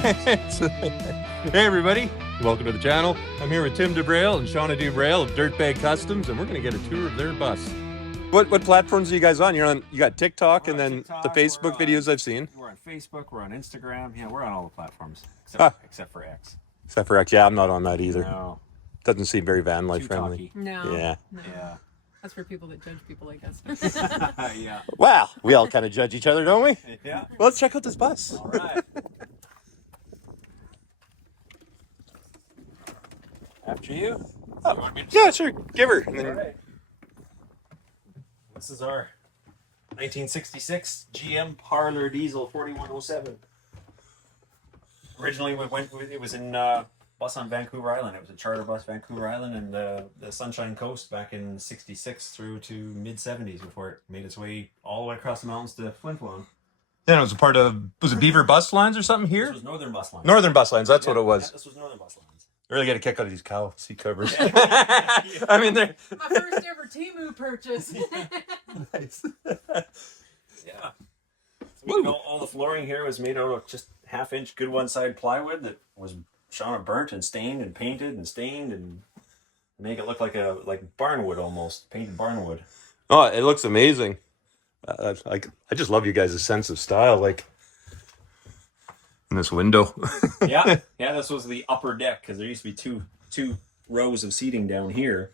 Hey everybody, welcome to the channel. I'm here with Tim Dubreuil and Shauna Dubreuil of Dirtbag Kustoms, and we're going to get a tour of their bus. What platforms are you guys on? You got TikTok and then TikTok, the Facebook videos I've seen. We're on Facebook, we're on Instagram. Yeah, we're on all the platforms except for X. Except for X, yeah, I'm not on that either. No. Doesn't seem very van life Too friendly. talky. No. Yeah. No. Yeah. That's for people that judge people like us. Yeah. Well, we all kind of judge each other, don't we? Yeah. Well, let's check out this bus. All right. After you. Oh, yeah, sure. Give her. And then... All right. This is our 1966 GM Parlor Diesel 4107. Originally, it was in bus on Vancouver Island. It was a charter bus, Vancouver Island, and the Sunshine Coast back in '66 through to mid '70s before it made its way all the way across the mountains to Flin Flon. Then it was a part of, was it Beaver Bus Lines or something here? This was Northern Bus Lines. Northern Bus Lines, that's what it was. Yeah, this was Northern Bus Lines. I really get a kick out of these cow seat covers. I mean, they're... My first ever Temu purchase. Nice. Yeah. So all the flooring here was made out of just half-inch good one-side plywood that was Shauna burnt and stained and painted and stained and make it look like barnwood almost, painted barnwood. Oh, it looks amazing. I just love you guys' sense of style, like in this window. Yeah, this was the upper deck because there used to be two rows of seating down here.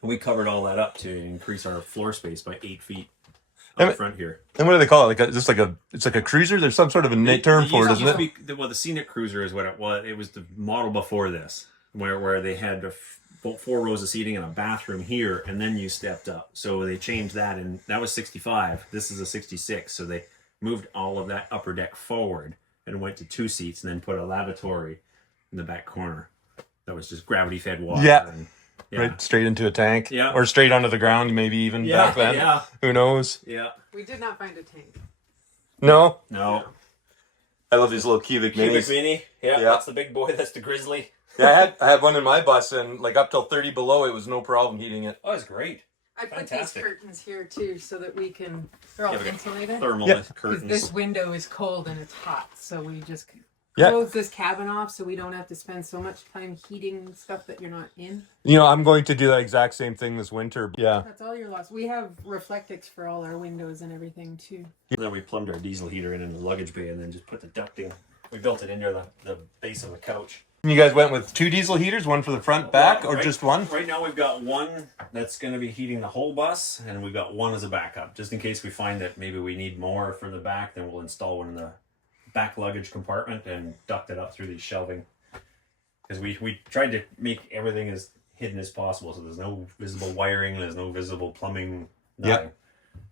We covered all that up to increase our floor space by 8 feet up front here. And what do they call it? It's like a cruiser. There's some sort of a term for it, isn't it? The scenic cruiser is what it was. It was the model before this, where they had 4 rows of seating and a bathroom here, and then you stepped up. So they changed that, and that was 65. This is a 66. So they moved all of that upper deck forward and went to 2 seats, and then put a lavatory in the back corner. That was just gravity-fed water. Yeah. Yeah. Right, straight into a tank. Yeah. Or straight onto the ground, maybe even back then. Yeah. Who knows? Yeah. We did not find a tank. No? No. I love these little cubic minis. Mini. Yeah, that's the big boy. That's the Grizzly. Yeah, I had one in my bus, and like up till 30 below, it was no problem heating it. Oh, it's great. I put Fantastic. these curtains here too so that we can, they're all insulated. Thermal Yeah. curtains. This window is cold and it's hot, so we just Yeah. close this cabin off so we don't have to spend so much time heating stuff that you're not in. You know, I'm going to do that exact same thing this winter. Yeah. That's all your loss. We have Reflectix for all our windows and everything too. Then we plumbed our diesel heater in the luggage bay and then just put the ducting. We built it into the base of the couch. You guys went with 2 diesel heaters, one for the front, back, or just one? Right now we've got one that's going to be heating the whole bus, and we've got one as a backup. Just in case we find that maybe we need more for the back, then we'll install one in the back luggage compartment and duct it up through these shelving. Because we tried to make everything as hidden as possible, so there's no visible wiring, there's no visible plumbing, nothing.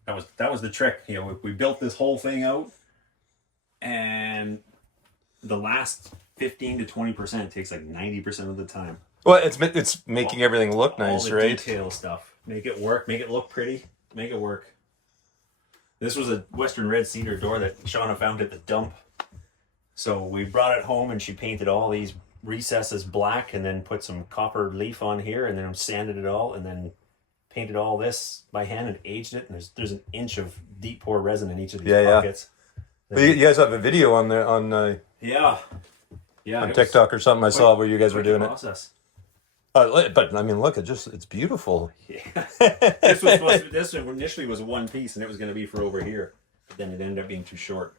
Yep. That was the trick. You know, we built this whole thing out, and the last 15 to 20% takes like 90% of the time. Well, it's making everything look nice, all the right? Detail stuff. Make it work. Make it look pretty. Make it work. This was a Western red cedar door that Shauna found at the dump. So we brought it home and she painted all these recesses black and then put some copper leaf on here and then sanded it all and then painted all this by hand and aged it. And there's an inch of deep pour resin in each of these pockets. Yeah. You guys have a video on there on TikTok or something I saw where you guys were doing it. But I mean, look, it's beautiful. Yeah. This initially was one piece and it was going to be for over here. But then it ended up being too short.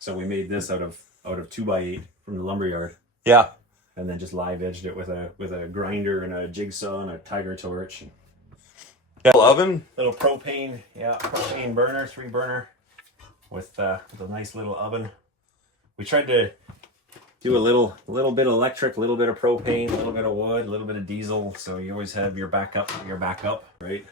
So we made this out of 2x8 from the lumberyard. Yeah. And then just live edged it with a grinder and a jigsaw and a tiger torch. Yeah, oven. Little propane burner, 3 burner, with a nice little oven. We tried to do a little bit of electric, a little bit of propane, a little bit of wood, a little bit of diesel, so you always have your backup, right?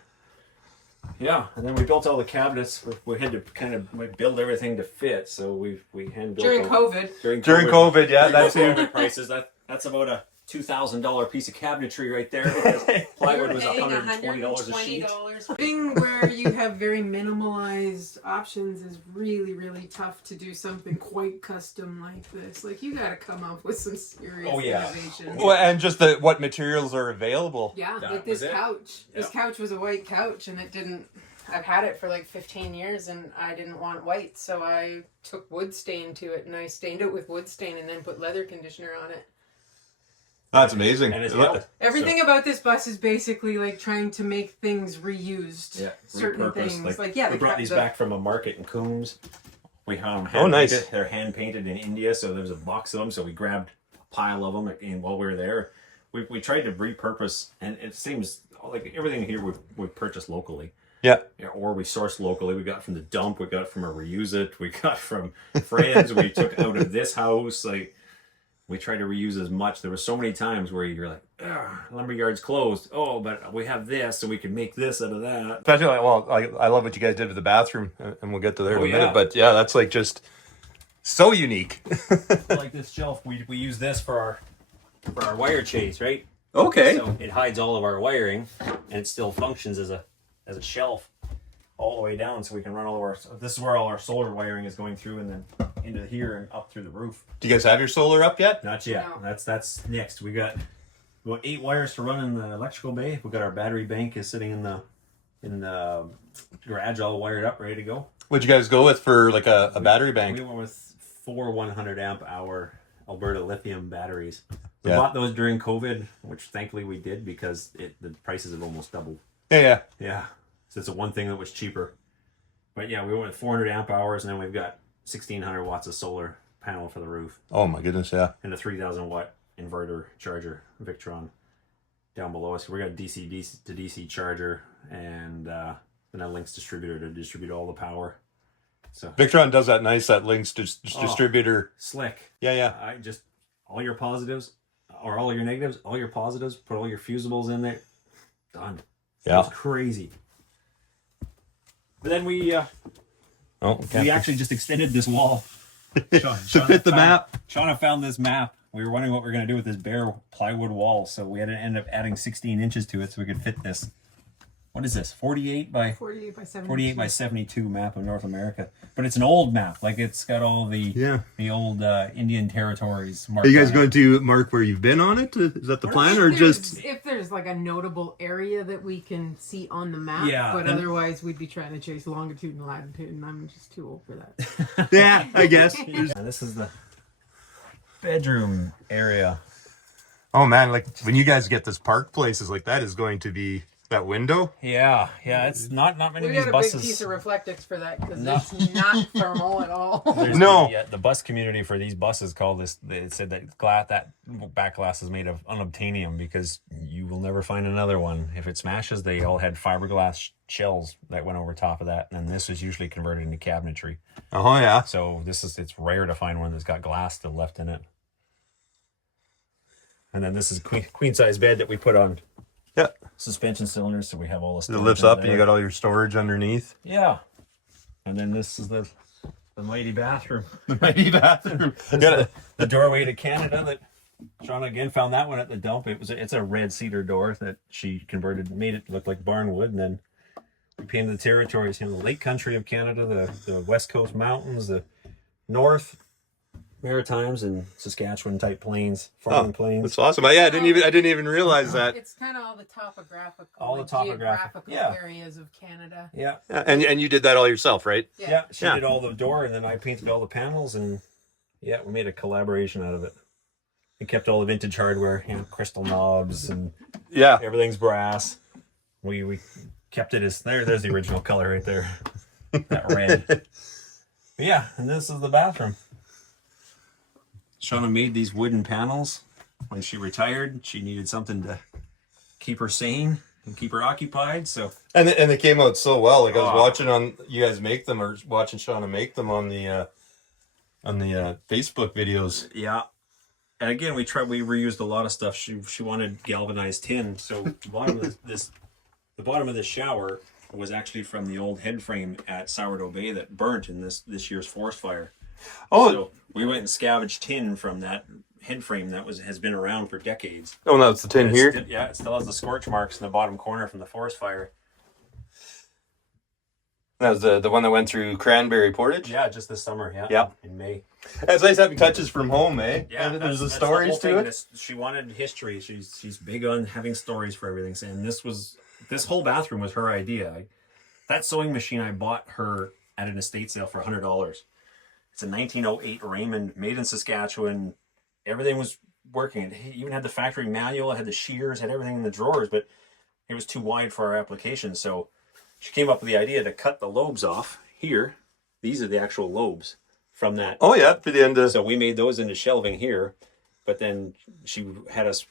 Yeah, and then we built all the cabinets. We had to kind of build everything to fit, so we hand built during COVID. During COVID, yeah, that's COVID prices. That's about a $2,000 piece of cabinetry right there. Because plywood was $120 a sheet. Thing where you have very minimalized options is really, really tough to do something quite custom like this. Like you got to come up with some serious innovation. Well, and just what materials are available. Yeah, like this couch. This couch was a white couch, and it didn't I've had it for like 15 years and I didn't want white, so I took wood stain to it and I stained it with wood stain and then put leather conditioner on it. That's amazing. And Everything about this bus is basically like trying to make things reused. Yeah, certain things. Like yeah, we brought these back from a market in Coombs. We hand nice. painted. They're hand painted in India, so there was a box of them. So we grabbed a pile of them, and while we were there, we tried to repurpose. And it seems like everything here we purchased locally. Yeah. Or we sourced locally. We got from the dump. We got from a Reuse It. We got from friends. We took out of this house. Like we tried to reuse as much. There were so many times where you're like, lumberyard's closed. Oh, but we have this, so we can make this out of that. Especially, well, I love what you guys did with the bathroom, and we'll get to there in a minute. But yeah, that's like just so unique. Like this shelf, we use this for our wire chase, right? Okay. So it hides all of our wiring, and it still functions as a shelf all the way down, so we can run all of our. This is where all our solar wiring is going through, and then into here and up through the roof. Do you guys have your solar up yet? Not yet. No. That's next. We got 8 wires to run in the electrical bay. We got our battery bank is sitting in the garage, all wired up, ready to go. What'd you guys go with for like a battery bank? We went with 4 100 amp hour Alberta lithium batteries. We bought those during COVID, which thankfully we did because the prices have almost doubled. Yeah. So it's the one thing that was cheaper. But yeah, we went with 400 amp hours, and then we've got 1600 watts of solar panel for the roof. Oh my goodness, yeah. And a 3000 watt inverter charger, Victron, down below us. We got DC to DC charger, and then a Lynx distributor to distribute all the power. So Victron does that nice, that Lynx distributor. Slick. Yeah. I just, all your positives, or all your negatives, all your positives, put all your fusibles in there. Done. Yeah. It's crazy. But then we actually just extended this wall to fit the map. Shauna found this map. We were wondering what we were going to do with this bare plywood wall, so we had to end up adding 16 inches to it so we could fit this. What is this? 48 by 72 map of North America. But it's an old map. Like it's got all the old Indian territories marked. Are you guys going to mark where you've been on it? Is that the plan, or just if there's like a notable area that we can see on the map? Yeah. But otherwise, we'd be trying to chase longitude and latitude, and I'm just too old for that. Yeah, I guess. This is the bedroom area. Oh man, like when you guys get this park places, like that is going to be that window. Yeah, it's not many of We these got a buses. big piece of Reflectix for that because it's not thermal at all. The bus community for these buses call this. They said that that back glass is made of unobtainium because you will never find another one. If it smashes, they all had fiberglass shells that went over top of that, and this is usually converted into cabinetry. Oh yeah. So it's rare to find one that's got glass still left in it. And then this is queen size bed that we put on. Yeah. Suspension cylinders, so we have all the stuff. It lifts up and you got all your storage underneath. Yeah. And then this is the mighty bathroom. The mighty bathroom. The doorway to Canada that Shauna again found that one at the dump. It's a red cedar door that she converted, made it look like barn wood, and then we painted the territories, the lake country of Canada, the west coast mountains, the north Maritimes and Saskatchewan type plains, farming plains. That's awesome. Yeah, I didn't even realize that. It's kind of all the geographical areas of Canada. Yeah. And you did that all yourself, right? Yeah. She did all the door, and then I painted all the panels, and we made a collaboration out of it. We kept all the vintage hardware, crystal knobs, and everything's brass. We kept it as there's the original color right there, that red. But and this is the bathroom. Shauna made these wooden panels when she retired. She needed something to keep her sane and keep her occupied. So and they came out so well. Like I was watching on you guys make them, or watching Shauna make them on the Facebook videos. Yeah, and again we reused a lot of stuff. She wanted galvanized tin, so the bottom of this shower was actually from the old head frame at Sourdough Bay that burnt in this year's forest fire. Oh, so we went and scavenged tin from that head frame that has been around for decades. Oh, no, it's the tin here. It still has the scorch marks in the bottom corner from the forest fire. That was the one that went through Cranberry Portage. Yeah, just this summer. Yeah, in May. It's nice having touches from home, eh? Yeah, and there's the stories to it. She wanted history. She's big on having stories for everything. And this whole bathroom was her idea. That sewing machine, I bought her at an estate sale for $100. It's a 1908 Raymond, made in Saskatchewan. Everything was working. It even had the factory manual. It had the shears, had everything in the drawers, but it was too wide for our application. So she came up with the idea to cut the lobes off here. These are the actual lobes from that. Oh yeah, for the end of... So we made those into shelving here, but then she had us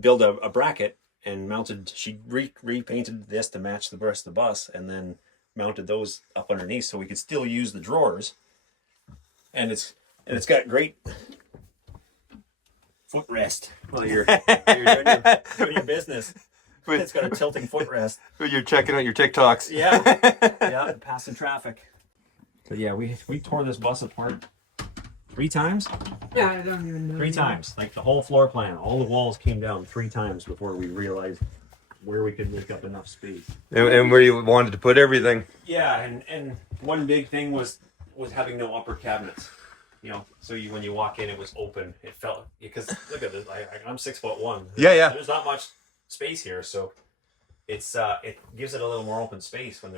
build a bracket and mounted, she repainted this to match the rest of the bus, and then mounted those up underneath so we could still use the drawers. And it's got great footrest while you're doing your business. It's got a tilting footrest. You're checking out your TikToks. Yeah, passing traffic. So yeah, we tore this bus apart 3 times. Yeah, I don't even know. 3 times, like the whole floor plan, all the walls came down 3 times before we realized where we could make up enough space. And where you wanted to put everything. Yeah, and one big thing was having no upper cabinets. You know, so when you walk in, it was open. It felt, because look at this. I'm 6'1". Yeah. There's not much space here, so it gives it a little more open space when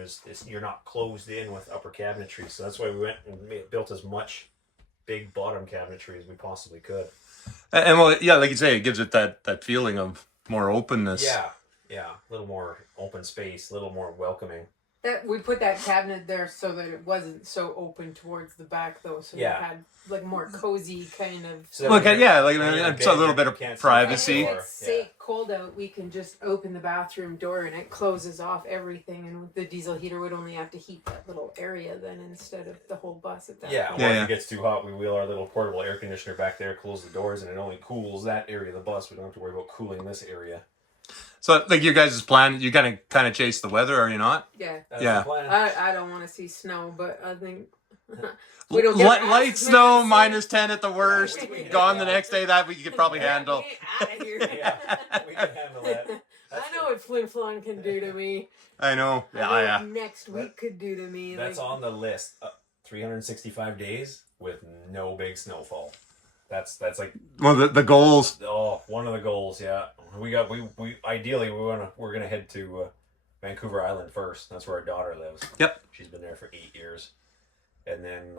you're not closed in with upper cabinetry. So that's why we went and built as much big bottom cabinetry as we possibly could. And well, yeah, like you say, it gives it that feeling of more openness. Yeah, a little more open space, a little more welcoming. That we put that cabinet there so that it wasn't so open towards the back, though. So Yeah. it had like more cozy kind of. So Look, yeah, like when you're it's a little bit of can't see privacy. the If door. it's say cold out, we can just open the bathroom door and it closes off everything. And the diesel heater would only have to heat that little area then instead of the whole bus at that Yeah, point. or Yeah. if it gets too hot, we wheel our little portable air conditioner back there, close the doors, and it only cools that area of the bus. We don't have to worry about cooling this area. So, like your guys' plan, you kind of chase the weather, are you not? Yeah. That's Yeah. the plan. I don't want to see snow, but I think we don't get Light asked snow, when -10 at the worst. we- Gone the next day. That we could probably handle. Get out of here. Yeah, we can handle that. I know what Flin Flon can do to me. I know. I know Yeah. what next week could do to me. That's like, on the list. 365 days with no big snowfall. That's like Well, the goals. one of the goals. Yeah, we ideally we're gonna head to Vancouver Island first. That's where our daughter lives. Yep. She's been there for 8 years, and then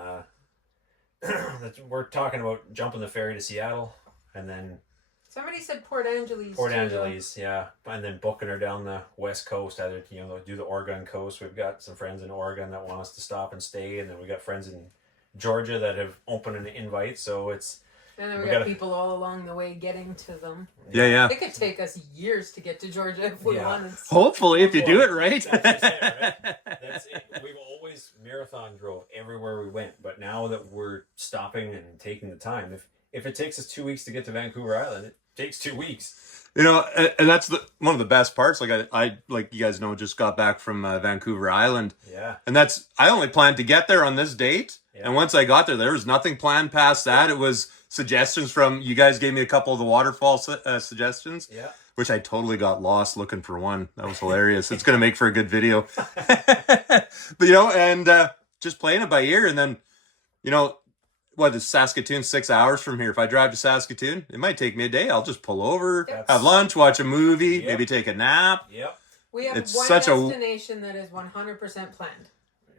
we're talking about jumping the ferry to Seattle, and then Somebody said Port Angeles. Port too, Angeles, yeah, and then booking her down the west coast, either do the Oregon coast. We've got some friends in Oregon that want us to stop and stay, and then we got friends in Georgia that have opened an invite. So it's And then we we got gotta- people all along the way getting to them. Yeah. It could take us years to get to Georgia if we Yeah. wanted. Hopefully, if you do it right. That's just it, right? That's it. We've always marathon drove everywhere we went, but now that we're stopping and taking the time, if it takes us 2 weeks to get to Vancouver Island, it takes 2 weeks. You know, and that's one of the best parts. Like I like you guys know, just got back from Vancouver Island, Yeah. and I only planned to get there on this date. Yeah. And once I got there was nothing planned past that. It was suggestions from you guys. Gave me a couple of the waterfall suggestions. Yeah. Which I totally got lost looking for one. That was hilarious. It's going to make for a good video. But, and just playing it by ear. And then, what is Saskatoon 6 hours from here? If I drive to Saskatoon, it might take me a day. I'll just pull over, have lunch, watch a movie, Yep. maybe take a nap. Yep. We have It's one such a- destination that is 100% planned.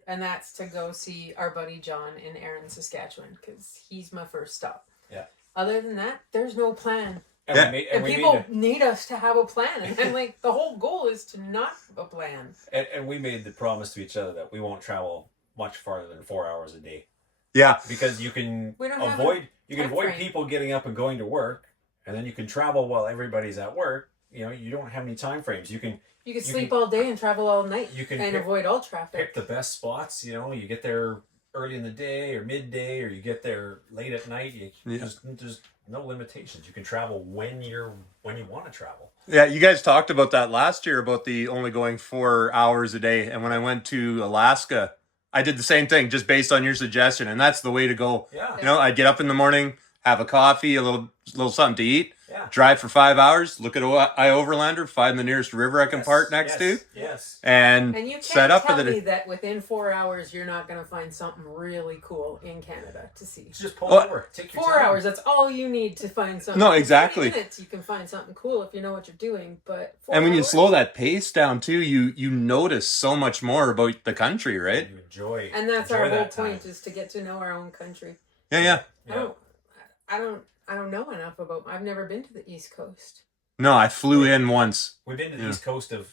And that's to go see our buddy John in Erin, Saskatchewan, because he's my first stop. Yeah. Other than that, there's no plan. And Yeah. And we people need us to have a plan. And like the whole goal is to not have a plan. and we made the promise to each other that we won't travel much farther than 4 hours a day, Yeah. because you can We don't have avoid time frame. people getting up and going to work, and then you can travel while everybody's at work. You don't have any time frames. You can You can sleep all day and travel all night You can and pick- avoid all pick traffic. the best spots. You get there early in the day or midday, or you get there late at night. There's no limitations. You can travel when you want to travel. Yeah, you guys talked about that last year about the only going 4 hours a day. And when I went to Alaska, I did the same thing just based on your suggestion. And that's the way to go. Yeah. I'd get up in the morning, have a coffee, a little something to eat, Yeah. drive for 5 hours, look at I Overlander, find the nearest river I can park next to, Yes. and And you can't set up tell for the me that within 4 hours you're not going to find something really cool in Canada to see. Just pull over. Take your 4 time. hours, that's all you need to find something. No, In exactly. 20 minutes you can find something cool if you know what you're doing, but 4 and when you hours? slow that pace down too, you notice so much more about the country, right? You enjoy. And that's enjoy our whole that time. point, is to get to know our own country. Yeah. I don't know enough about. I've never been to the East Coast. No, I flew in once. We've been to the East Coast of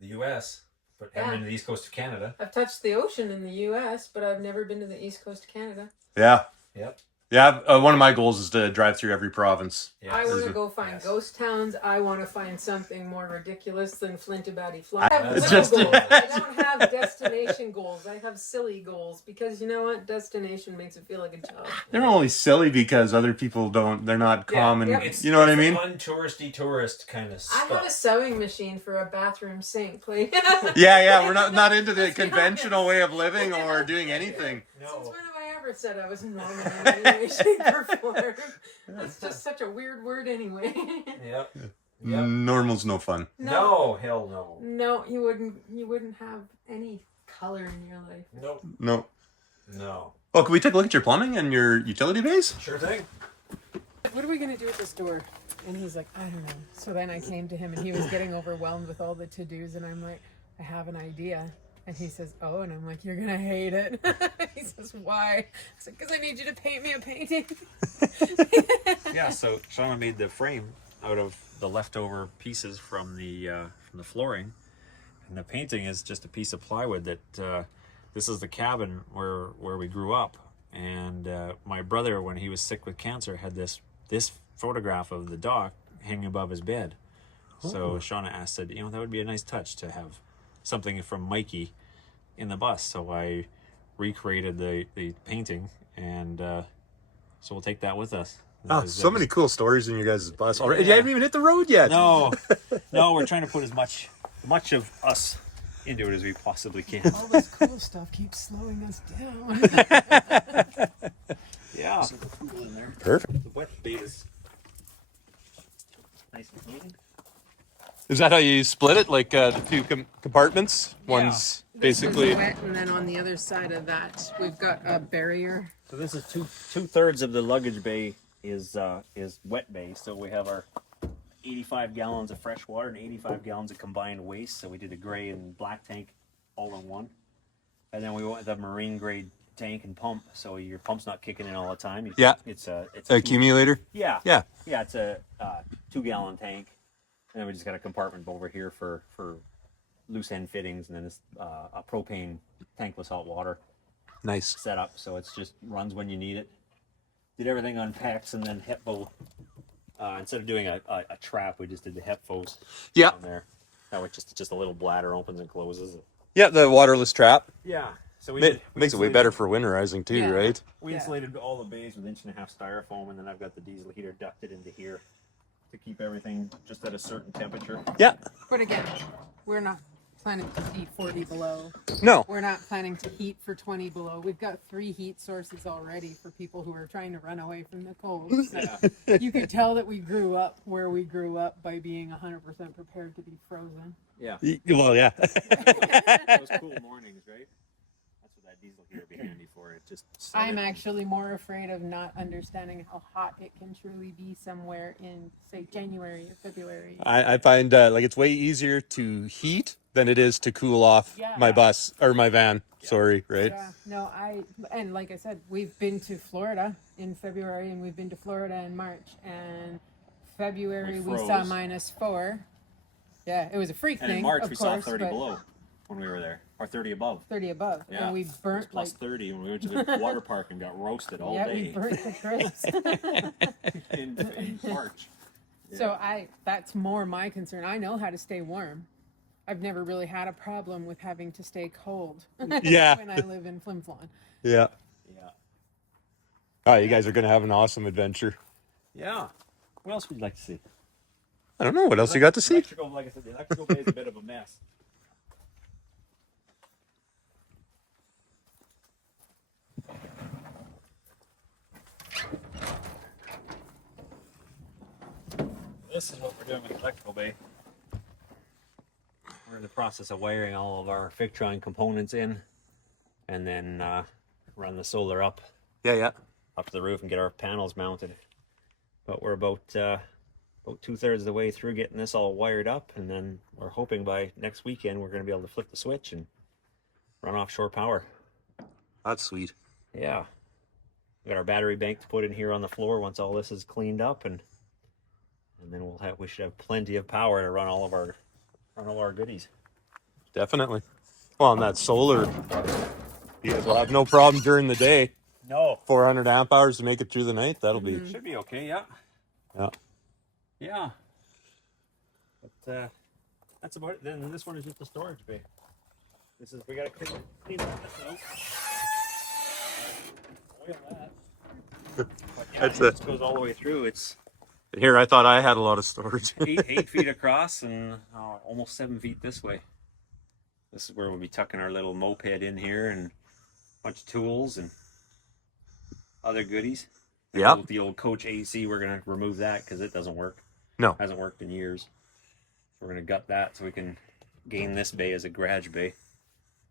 the U.S., but haven't been to the East Coast of Canada. I've touched the ocean in the U.S., but I've never been to the East Coast of Canada. Yeah. Yep. Yeah, one of my goals is to drive through every province. Yes. I want to go find ghost towns. I want to find something more ridiculous than Flintabaddy Fly. I have little Just- goals. I don't have destination goals. I have silly goals because you know what? Destination makes it feel like a job. They're only silly because other people don't. They're not common. Yep. You know what I mean? Fun touristy tourist kind of I stuff. have a sewing machine for a bathroom sink. Like, Yeah. We're not into the conventional way of living or doing anything. Since No. when have I ever said I was normal in any way, shape, or form? That's just such a weird word anyway. Yep. Normal's no fun. No, hell no. No, you wouldn't have any color in your life. Nope. No. No. Oh, can we take a look at your plumbing and your utility base? Sure thing. What are we gonna do with this door? And he's like, I don't know. So then I came to him and he was getting overwhelmed with all the to-dos and I'm like, I have an idea. And he says, oh, and I'm like, you're gonna hate it. He says, why? I said, because I need you to paint me a painting. Yeah, so Shauna made the frame out of the leftover pieces from the flooring, and the painting is just a piece of plywood that this is the cabin where we grew up, and my brother, when he was sick with cancer, had this photograph of the dock hanging above his bed. So Shauna said, that would be a nice touch to have something from Mikey in the bus. So I recreated the painting, and so we'll take that with us. So many cool stories in your guys' bus already. You haven't even hit the road yet. No, we're trying to put as much of us into it as we possibly can. All this cool stuff keeps slowing us down. Yeah. Perfect. The wet bait is nice and clean. Is that how you split it? Like the two compartments? One's basically... wet, and then on the other side of that, we've got a barrier. So this is two-thirds of the luggage bay is wet bay. So we have our 85 gallons of fresh water and 85 gallons of combined waste. So we did a gray and black tank all in one. And then we went with a marine grade tank and pump, so your pump's not kicking in all the time. It's a accumulator? Yeah. Yeah. Yeah, it's a 2-gallon tank. And then we just got a compartment over here for loose end fittings, and then it's a propane tankless hot water Nice. setup. So it's just runs when you need it. Did everything on PEX, and then HEPFO. Instead of doing a trap, we just did the HEPFOs Yeah. on there. That way just a little bladder opens and closes. Yeah, the waterless trap. Yeah. So we Makes it way better for winterizing too, right? We insulated all the bays with 1.5 inch styrofoam, and then I've got the diesel heater ducted into here to keep everything just at a certain temperature. Yeah. But again, we're not planning to heat 40 below. No. We're not planning to heat for 20 below. We've got 3 heat sources already for people who are trying to run away from the cold. So you could tell that we grew up where we grew up by being 100% prepared to be frozen. Yeah. Well, yeah. Those cool mornings, right? That's what that diesel heater would be handy for. It just. I'm actually more afraid of not understanding how hot it can truly be somewhere in, say, January or February. I find like it's way easier to heat than it is to cool off my bus or my van. Sorry, right? Yeah, no, and like I said, we've been to Florida in February and we've been to Florida in March, and February we saw -4. Yeah, it was a freak And thing. in March of we course, saw 30 but below when we were there, or 30 above. 30 above. Yeah. And we It was burnt plus 30 when we went to the water park and got roasted all we day burnt the crisps. in March. So that's more my concern. I know how to stay warm. I've never really had a problem with having to stay cold. Yeah. When I live in Flim Flon. Yeah. Yeah. Oh, you guys are gonna have an awesome adventure. Yeah. What else would you like to see? I don't know what else you got to see. Electrical, like I said, the electrical bay is a bit of a mess. this is what we're doing with the electrical bay. We're in the process of wiring all of our Victron components in, and then run the solar up Yeah. to the roof and get our panels mounted. But we're about 2/3 of the way through getting this all wired up, and then we're hoping by next weekend we're going to be able to flip the switch and run offshore power. That's sweet. Yeah. We got our battery bank to put in here on the floor once all this is cleaned up, and then we should have plenty of power to run all of our goodies. Definitely. Well, and that solar, you guys will have no problem during the day. No. 400 amp hours to make it through the night. That'll be. Should be okay, yeah. Yeah. Yeah. But that's about it. Then this one is just a storage bay. We gotta clean this out. Oil that. But yeah, it just goes all the way through. It's Here, I thought I had a lot of storage. 8 feet across and almost 7 feet this way. This is where we'll be tucking our little moped in here and a bunch of tools and other goodies. Yeah. The old Coach AC, we're gonna remove that because it doesn't work. No. Hasn't worked in years. We're gonna gut that so we can gain this bay as a garage bay.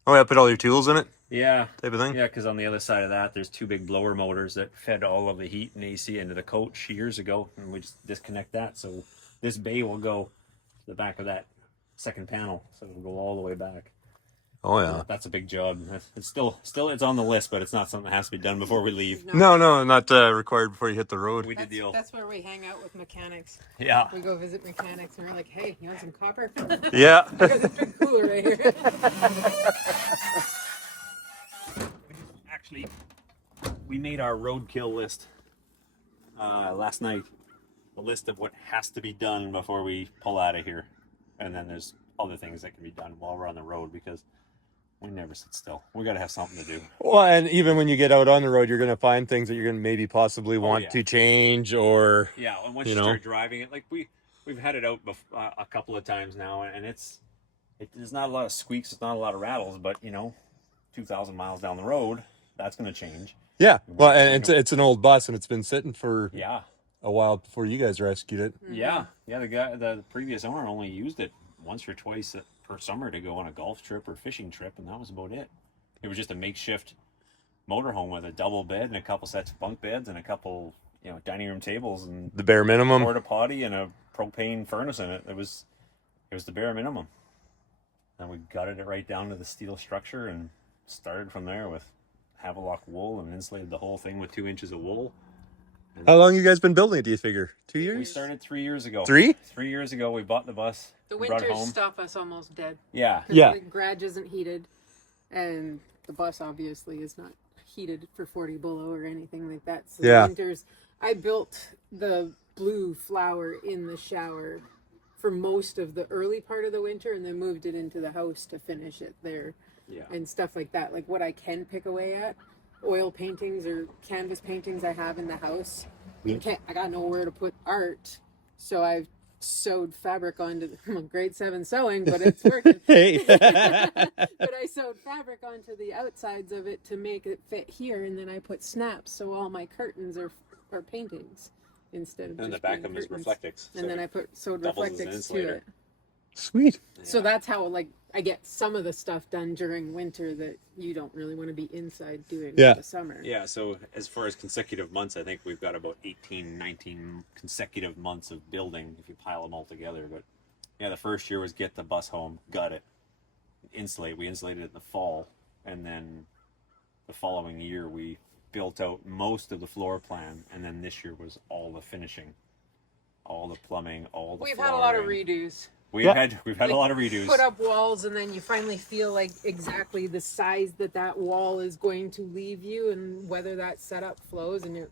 Oh, yeah, put all your tools in it, Yeah. type of thing. Yeah, because on the other side of that, there's 2 big blower motors that fed all of the heat and AC into the coach years ago, and we just disconnect that. So this bay will go to the back of that second panel, so it'll go all the way back. Oh, yeah. That's a big job. It's still it's on the list, but it's not something that has to be done before we leave. No, not required before you hit the road. We did the old. That's where we hang out with mechanics. Yeah. We go visit mechanics and we're like, hey, you want some copper? Yeah. There's a big cooler right here. Actually, we made our roadkill list last night. The list of what has to be done before we pull out of here, and then there's other things that can be done while we're on the road because we never sit still. We got to have something to do. Well, and even when you get out on the road, you're going to find things that you're going to maybe possibly want to change or... Yeah, and once you start driving it, like we've had it out a couple of times now, and there's not a lot of squeaks, it's not a lot of rattles, but 2,000 miles down the road, that's going to change. Yeah, well, and it's an old bus, and it's been sitting for a while before you guys rescued it. Yeah, the previous owner only used it once or twice per summer to go on a golf trip or fishing trip, and that was about it. It was just a makeshift motorhome with a double bed and a couple sets of bunk beds and a couple, dining room tables and The bare minimum. porta potty and a propane furnace in it. It was the bare minimum. And we gutted it right down to the steel structure and started from there with Havelock wool and insulated the whole thing with 2 inches of wool. How long you guys been building it, do you figure? 2 years? We started 3 years ago. 3? 3 years ago, we bought the bus. The we brought it winters home. stop us almost dead. Yeah. Yeah. The garage isn't heated, and the bus obviously is not heated for 40 below or anything like that. So Yeah. the winters, I built the blue flower in the shower for most of the early part of the winter, and then moved it into the house to finish it there. Yeah. And stuff like that. Like what I can pick away at, oil paintings or canvas paintings I have in the house. I got nowhere to put art, so I've sewed fabric onto grade 7 sewing, but it's working. Hey. But I sewed fabric onto the outsides of it to make it fit here, and then I put snaps so all my curtains are paintings instead of And the just back being of them is curtains. reflectix. And then I sewed doubles as an reflectix to insulator. it. Sweet. So that's how I get some of the stuff done during winter that you don't really want to be inside doing in the summer. Yeah, so as far as consecutive months, I think we've got about 18, 19 consecutive months of building if you pile them all together. But yeah, the first year was get the bus home, gut it, insulate. We insulated it in the fall, and then the following year we built out most of the floor plan, and then this year was all the finishing, all the plumbing, all the We've flooring. had a lot of redos. We've had a lot of redos. Put up walls, and then you finally feel like exactly the size that wall is going to leave you, and whether that setup flows. And you're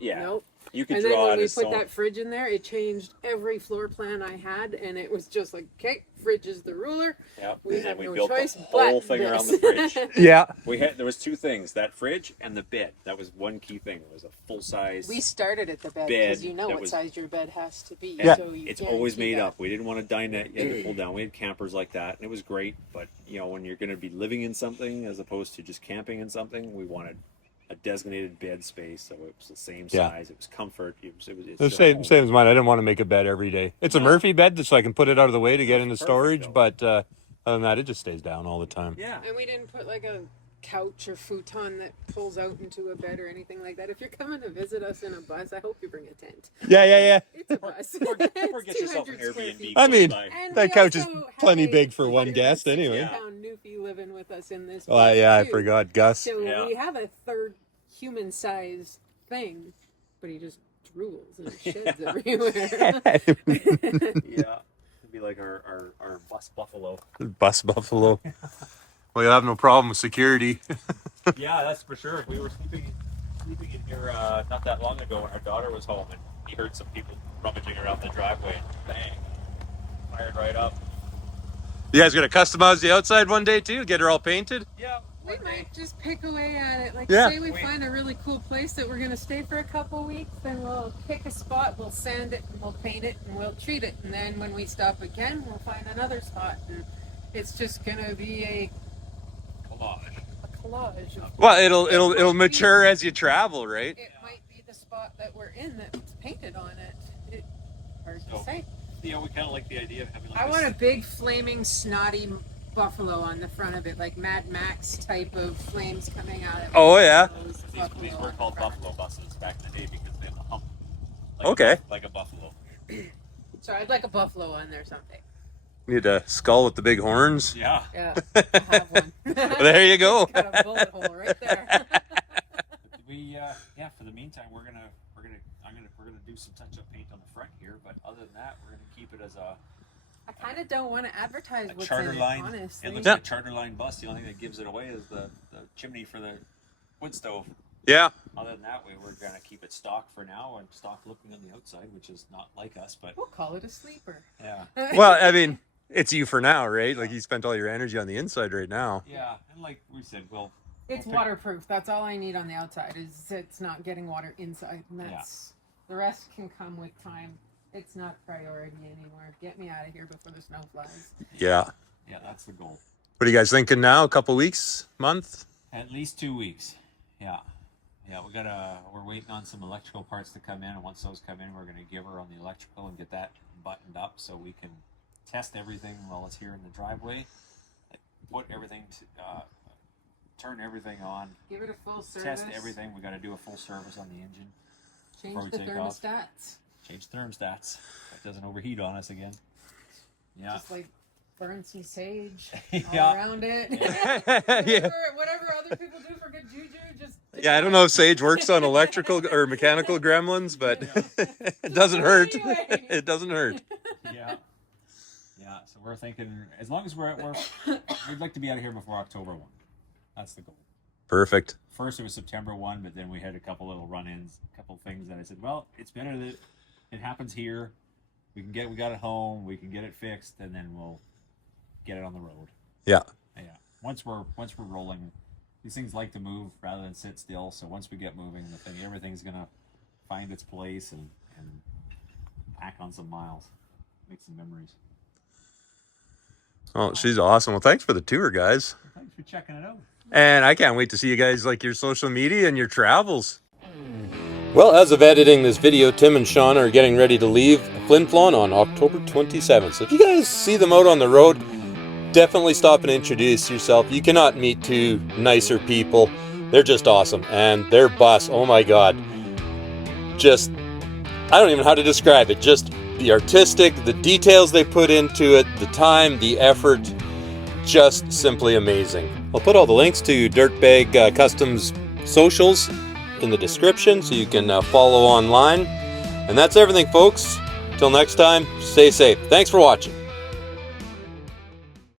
nope. You can And then draw when it we as put so. that fridge in there, it changed every floor plan I had, and it was just like, okay, fridge is the ruler. Yeah, We and have then we no built choice the whole but thing around the this. fridge. Yeah. There was 2 things: that fridge and the bed. That was one key thing. It was a full size. We started at the bed Bed because you know that what was- size your bed has to be. Yeah. So you It's always guarantee made that. up. We didn't want a dinette you had to pull down. We had campers like that, and it was great. But when you're going to be living in something as opposed to just camping in something, we wanted a designated bed space, so it was the same Yeah. size. It was comfort. It's The just same, all- same as mine. I didn't want to make a bed every day. It's a No. Murphy bed, so I can put it out of the way to get That's into perfect, storage. though. But other than that, it just stays down all the time. Yeah. And we didn't put like a couch or futon that pulls out into a bed or anything like that. If you're coming to visit us in a bus, I hope you bring a tent. Yeah. It's a bus. Or get It's yourself an 200 square Airbnb. feet. I mean, close by. And that we couch is also have plenty a big for one guest anyway. 160-pound Newfie living with us in this. Oh, bus, yeah, I too. forgot Gus. So Yeah. we have a third human-sized thing, but he just drools and sheds everywhere. Yeah. It'd be like our bus buffalo. Bus buffalo. Well, you'll have no problem with security. Yeah, that's for sure. We were sleeping in here not that long ago when our daughter was home, and he heard some people rummaging around the driveway. And bang, fired right up. You guys gonna customize the outside one day too? Get her all painted? Yeah, We one day. might just pick away at it. Like, Yeah. say we find a really cool place that we're going to stay for a couple weeks, then we'll pick a spot, we'll sand it, and we'll paint it, and we'll treat it. And then when we stop again, we'll find another spot. And it's just going to be a collage. Of Well, it'll mature as you travel, right? It might be the spot that we're in that's painted on it. Hard to So, say. Yeah, we kind of like the idea of having like I this- want a big flaming snotty buffalo on the front of it, like Mad Max type of flames coming out of it. Oh, yeah. These were called buffalo buses back in the day because they have a hump. Okay. Like a buffalo. So I'd like a buffalo on there someday. Need a skull with the big horns. Yeah. Yeah, I have one. There you go. Got a bullet hole right there. We for the meantime we're gonna do some touch up paint on the front here, but other than that we're gonna keep it as a I kind of don't want to advertise what's charter in it, line. honestly. It looks Yeah. like a charter line bus. The only thing that gives it away is the chimney for the wood stove. Yeah. Other than that, we're gonna keep it stock for now and stock looking on the outside, which is not like us, but We'll call it a sleeper. yeah, Well, I mean, it's you for now, right? Like you spent all your energy on the inside right now. yeah. And like we said, well, It's waterproof. That's all I need on the outside. Is it's not getting water inside. And that's the rest can come with time. It's not priority anymore. Get me out of here before the snow flies. Yeah. that's the goal. What are you guys thinking now? A couple weeks? Month? At least 2 weeks. Yeah. We're waiting on some electrical parts to come in, and once those come in, we're gonna give her on the electrical and get that buttoned up so we can test everything while it's here in the driveway. Like, put everything turn everything on, Give it a full service. test everything. We gotta do a full service on the engine. before Change we the take off. thermostats. Change thermostats. That doesn't overheat on us again. Yeah. Just like burn some sage Yeah. all around it. Yeah. Whatever other people do for good juju, just Yeah, I don't know if sage works on electrical or mechanical gremlins, but it doesn't hurt. Anyway. It doesn't hurt. Yeah. Yeah. So we're thinking, as long as we're we'd like to be out of here before October 1. That's the goal. Perfect. First it was September 1, but then we had a couple little run-ins, a couple things that I said, well, it's better that it happens here. We got it home, we can get it fixed, and then we'll get it on the road. Yeah. Yeah. Once we're rolling, these things like to move rather than sit still. So once we get moving, everything's gonna find its place and pack on some miles, make some memories. Oh, she's awesome. Well, thanks for the tour, guys. Thanks for checking it out. And I can't wait to see you guys like your social media and your travels. Well, as of editing this video, Tim and Shauna are getting ready to leave Flin Flon on October 27th. So if you guys see them out on the road, definitely stop and introduce yourself. You cannot meet two nicer people. They're just awesome. And their bus, oh my God. Just, I don't even know how to describe it. Just the artistic, the details they put into it, the time, the effort, just simply amazing. I'll put all the links to Dirtbag Kustoms socials in the description so you can follow online. And that's everything, folks. Till next time, stay safe. Thanks for watching.